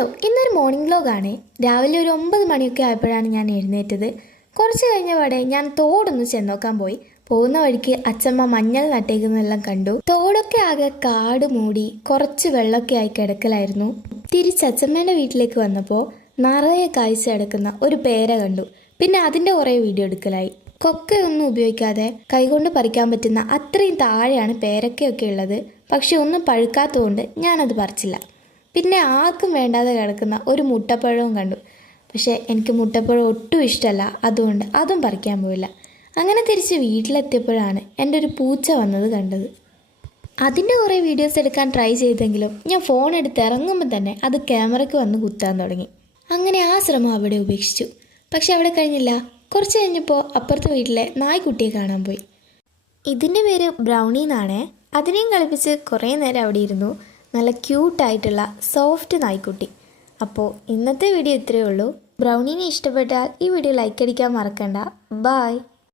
Hello, ഇന്നൊരു morning വ്ലോഗാണ്. രാവിലെ ഒരു 9 മണിയൊക്കെ ആയപ്പോഴാണ് ഞാൻ എഴുന്നേറ്റത്. കുറച്ച് കഴിഞ്ഞ പാടെ ഞാൻ തോടൊന്ന് ചെന്നോക്കാൻ പോയി. പോകുന്ന വഴിക്ക് അച്ചമ്മ മഞ്ഞൾ നട്ടേക്കുന്നതെല്ലാം കണ്ടു. തോടൊക്കെ ആകെ കാട് മൂടി കുറച്ച് വെള്ളമൊക്കെ ആയി കിടക്കലായിരുന്നു. തിരിച്ച് അച്ചമ്മേൻ്റെ വീട്ടിലേക്ക് വന്നപ്പോൾ നിറയെ കായ്ച്ച് കിടക്കുന്ന ഒരു പേര കണ്ടു. പിന്നെ അതിൻ്റെ കുറേ വീഡിയോ എടുക്കലായി. കൊക്കയൊന്നും ഉപയോഗിക്കാതെ കൈകൊണ്ട് പറിക്കാൻ പറ്റുന്ന അത്രയും താഴെയാണ് പേരക്കയൊക്കെ ഉള്ളത്. പക്ഷെ ഒന്നും പഴുക്കാത്തതുകൊണ്ട് ഞാനത് പറിച്ചില്ല. പിന്നെ ആർക്കും വേണ്ടാതെ കിടക്കുന്ന ഒരു മുട്ടപ്പഴവും കണ്ടു. പക്ഷേ എനിക്ക് മുട്ടപ്പഴം ഒട്ടും ഇഷ്ടമല്ല, അതുകൊണ്ട് അതും പറിക്കാൻ പോയില്ല. അങ്ങനെ തിരിച്ച് വീട്ടിലെത്തിയപ്പോഴാണ് എൻ്റെ ഒരു പൂച്ച വന്നത് കണ്ടത്. അതിൻ്റെ കുറേ വീഡിയോസ് എടുക്കാൻ ട്രൈ ചെയ്തെങ്കിലും ഞാൻ ഫോൺ എടുത്ത് ഇറങ്ങുമ്പോൾ തന്നെ അത് ക്യാമറയ്ക്ക് വന്ന് കുത്താൻ തുടങ്ങി. അങ്ങനെ ആ ശ്രമം അവിടെ ഉപേക്ഷിച്ചു. പക്ഷെ അവിടെ കഴിഞ്ഞില്ല. കുറച്ച് കഴിഞ്ഞപ്പോൾ അപ്പുറത്തെ വീട്ടിലെ നായ്ക്കുട്ടിയെ കാണാൻ പോയി. ഇതിൻ്റെ പേര് ബ്രൗണി എന്നാണേ. അതിനെയും കളിപ്പിച്ച് കുറേ നേരം അവിടെ ഇരുന്നു. നല്ല ക്യൂട്ടായിട്ടുള്ള സോഫ്റ്റ് നായ്ക്കുട്ടി. അപ്പോൾ ഇന്നത്തെ വീഡിയോ ഇത്രയേ ഉള്ളൂ. ബ്രൗണീനെ ഇഷ്ടപ്പെട്ടാൽ ഈ വീഡിയോ ലൈക്ക് അടിക്കാൻ മറക്കണ്ട. ബൈ.